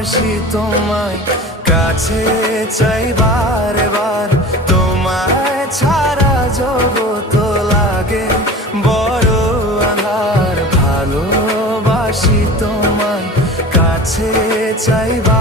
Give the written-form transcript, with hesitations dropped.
ভালোবাসি তোমায়, কাছে চাই বারে বার। তোমায় ছাড়া জগৎ লাগে বড় আঁধার। ভালোবাসি তোমায়, কাছে চাই বারে